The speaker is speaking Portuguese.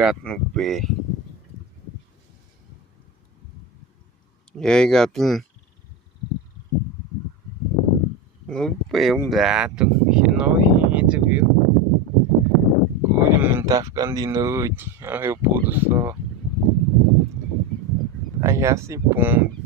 gato no pé. E aí, gatinho? No pé, um gato. Bicho é nojento, viu? Cuida, menino, tá ficando de noite. Vamos ver o pôr do sol. Tá já se pondo.